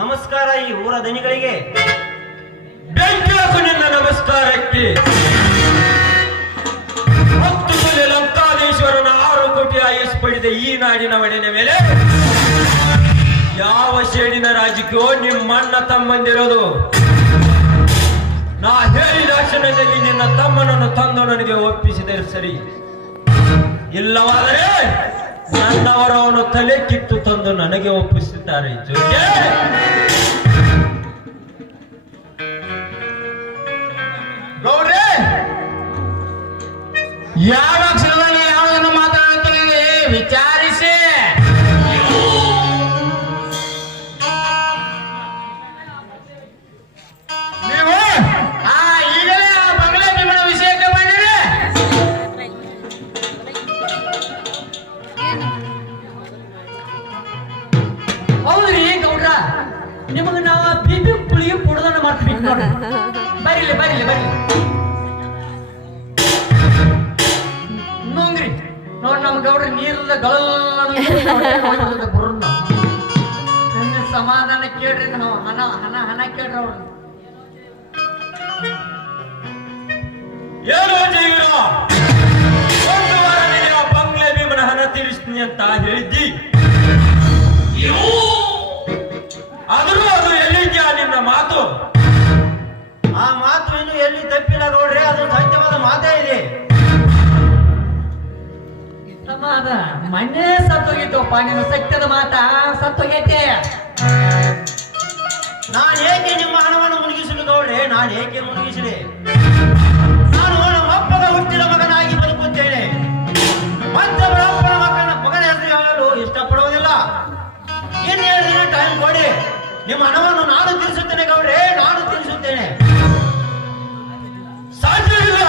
ನಮಸ್ಕಾರ ಈ ಊರ ದನಿಗಳಿಗೆ. ಬೆಂಕಿಯಾಸು ನಿನ್ನ ನಮಸ್ಕಾರಕ್ಕೆ. 10 ತೊಲೆ ಲಂಕಾದೇಶ್ವರನ 6 ಕೋಟಿ ಆಯುಷ್ ಪಡೆದ ಈ ನಾಡಿನ ಒಡೆಯ ಮೇಲೆ ಯಾವ ಶೇಡಿನ ರಾಜಕೀಯ ನಿಮ್ಮಣ್ಣ ತಮ್ಮಂದಿರೋದು? ನಾ ಹೇಳಿದ ಕ್ಷಣದಲ್ಲಿ ನಿನ್ನ ತಮ್ಮನನ್ನು ತಂದು ನನಗೆ ಒಪ್ಪಿಸಿದರೆ ಸರಿ, ಇಲ್ಲವಾದರೆ ನನ್ನವರು ಅವನು ತಲೆ ಕಿತ್ತು ತಂದು ನನಗೆ ಒಪ್ಪಿಸಿದ್ದಾರೆ. ಜೋಕೆ ಗೌಡ್ರೆ, ಯಾವ ಕ್ಷಣದಲ್ಲಿ ಯಾವುದನ್ನು ಮಾತನಾಡುತ್ತೇನೆ ವಿಚಾರಿಸಿ. ನೀವು ಈಗಲೇ ಆ ಬಂಗಲೆ ಭೀಮನ ವಿಷಯಕ್ಕೆ ಬಂದಿರಿ. ಹೌದ್ರಿ ಗೌಡ್ರ, ನಿಮಗ ನಾವು ಬಿಬಿ ಪುಳಿಗೆ ಕೊಡೋದನ್ನ ಮಾಡ್ತೀವಿ ನೋಡ್ರಿ. ಬರಿಲಿ ಬರಿಲಿ ಬರಿ ನೋಂಗ್ರಿ ನೋಡ್ ನಮ್ ಗೌಡ್ರ ನೀರದ ಸಮಾಧಾನ ಕೇಳ್ರಿ. ನಾವು ಹಣ ಹಣ ಹಣ ಕೇಳ್ರಿ ಅವ್ರ. ಏನೋ ಜೀವನ ಒಂದು ವಾರದಲ್ಲಿ ಆ ಬಂಗ್ಲೆ ಭೀಮನ ಹಣ ತೀರಿಸ್ತೀನಿ ಅಂತ ಹೇಳಿದ್ದಿ, ಆದರೂ ಅದು ಎಲ್ಲಿದ್ಯಾ ನಿನ್ನ ಮಾತು? ಆ ಮಾತು ಇನ್ನು ಎಲ್ಲಿ ತಪ್ಪಿಲ್ಲ ನೋಡ್ರಿ, ಅದು ಸತ್ಯವಾದ ಮಾತೇ ಇದೆ. ಸಮಾಧ ಮಣ್ಣೆ ಸತ್ತೋಗಿತ್ತಪ್ಪ, ನೀನು ಸತ್ಯದ ಮಾತ ಸತ್ತೋಗೈತೆ. ನಾನು ಏಕೆ ನಿಮ್ಮ ಹಣವನ್ನು ಮುಳುಗಿಸಲು ಗೌಡ್ರೆ? ನಾನು ಏಕೆ ಮುಳುಗಿಸಲಿ? ನಾನು ನಮ್ಮ ಅಪ್ಪನ ಹುಟ್ಟಿದ ಮಗನಾಗಿ ಬದುಕುತ್ತೇನೆ. ಮತ್ತೊಬ್ಬರ ಅಪ್ಪನ ಮಗನ ಹೆಸರು ಹೇಳಲು ಇಷ್ಟಪಡುವುದಿಲ್ಲ. ಇನ್ನು 2 ದಿನ ಟೈಮ್ ಕೊಡಿ, ನಿಮ್ಮ ಹಣವನ್ನು ನಾನು ತೀರಿಸುತ್ತೇನೆ ಗೌಡ್ರೆ, ನಾನು ತೀರಿಸುತ್ತೇನೆ. ಸಾಧ್ಯವಿಲ್ಲ,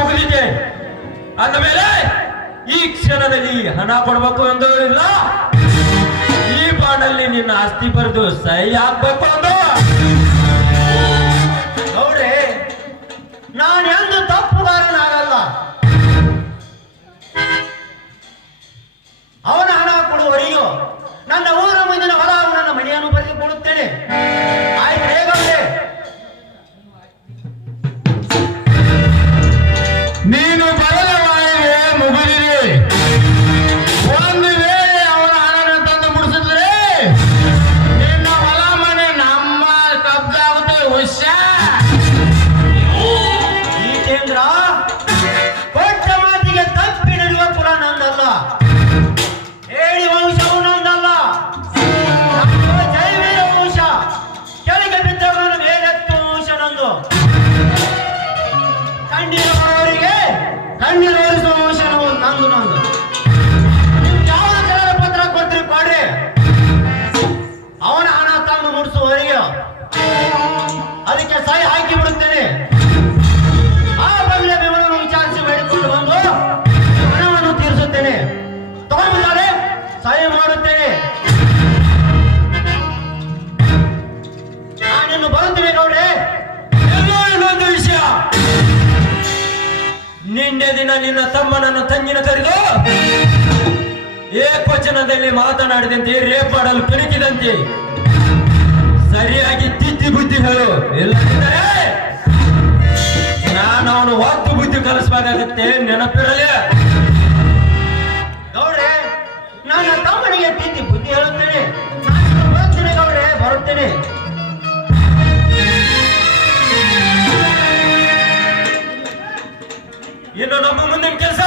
ಮುಗಿದಿದೆ ಅಂದ ಮೇಲೆ ಈ ಕ್ಷಣದಲ್ಲಿ ಹಣ ಕೊಡ್ಬೇಕು ಎಂದು ಇಲ್ಲ, ಈ ಬಾಂಡಲ್ಲಿ ನಿನ್ನ ಆಸ್ತಿ ಬರೆದು ಸಹಿ ಹಾಕ್ಬೇಕು ಅಂದು. ಗೌಡ್ರೆ, ನಾನು ಎಂದು ತಪ್ಪುಗಾರನಾಗಲ್ಲ. ಅವನ ಹಣ ಕೊಡುವವರೆಗೂ ನನ್ನ ಊರ ಮುಂದಿನ ಹೊಲ ನನ್ನ ಮನೆಯನ್ನು ಬರೆದುಕೊಡುತ್ತೇನೆ. ಆಯ್ತು ಗೌಡ್ರೆ? ನೀನು ಬರಲ ವಾಯಿಗೆ ಮುಗಿದಿದೆ. ಒಂದು ವೇಳೆ ಅವನ ಹಣವನ್ನು ತಂದು ಮುಡಿಸಿದ್ರೆ ನಿನ್ನ ಹೊಲ ಮನೆ ನಮ್ಮ ಕಬ್ಜಾಗುತ್ತೆ. ಹುಷಾರ್. ಈಟೇಂದ್ರ, ಕೊಟ್ಟ ಮಾತಿಗೆ ತಪ್ಪಿ ನಡೆಯುವ ಕುಲ ನಂದಲ್ಲ, ಹೇಳಿ ವಂಶವು ನಂದಲ್ಲ. ನಮ್ಮ ಜೈವೀರ ವಂಶ, ಕೆಳಗೆ ಬಿದ್ದವರನ್ನು ಮೇಲೆತ್ತು ವಂಶ ನಂದು. ಕಣ್ಣೀರು ಬರೋರಿಗೆ ಕಣ್ಣೀರು ಓರಿಸುವ ವಂಶ ನಂದು ನಂದು. ನೀವು ಯಾವ ಕಲರ ಪತ್ರ ಕೊಡ್ತೀರಿ ಕೊಡ್ರಿ, ಅವನ ಹಣ ತಂದು ಮುಡಿಸುವವರೆಗೆ ಅದಕ್ಕೆ ಸಹಿ ಹಾಕಿ ಬಿಡುತ್ತೇನೆ. ಆ ಬಂಗ್ಲೆ ಭೀಮನನ್ನು ವಿಚಾರಿಸಿ ಬೇಡಿಕೊಂಡು ಬಂದು ಹಣವನ್ನು ತೀರಿಸುತ್ತೇನೆ. ತಗೊಂಡಿದ್ದಾರೆ, ಸಹಿ ಮಾಡುತ್ತೇನೆ. ನಾನಿನ್ನು ಬರುತ್ತೇನೆ ಗೌಡ್ರೆ. ಎಲ್ಲೋ ಇನ್ನೊಂದು ವಿಷಯ, ನಿನ್ನೆ ದಿನ ನಿನ್ನ ತಮ್ಮನನ್ನು ತಂಗಿನ ಕರೆದು ಏಕವಚನದಲ್ಲಿ ಮಾತನಾಡಿದಂತೆ ರೇಪ್ ಮಾಡಲು ಕೆಣಕಿದಂತೆ ಸರಿಯಾಗಿ ತಿದ್ದಿ ಬುದ್ಧಿ ಹೇಳು, ಇಲ್ಲದಿದ್ದರೆ ನಾನು ಅವನು ಒತ್ತು ಬುದ್ಧಿ ಕಲಿಸಬೇಕಾಗತ್ತೆ, ನೆನಪಿರಲಿ. ಗೌಡ್ರೆ, ನನ್ನ ತಮ್ಮನಿಗೆ ತಿದ್ದಿ ಬುದ್ಧಿ ಹೇಳುತ್ತೇನೆ. ನಾನು ಬರುತ್ತೇನೆ ಗೌಡ್ರೆ, ಬರುತ್ತೇನೆ. ಇನ್ನು ನಮ್ಮ ಮುಂದಿನ ಕೆಲಸ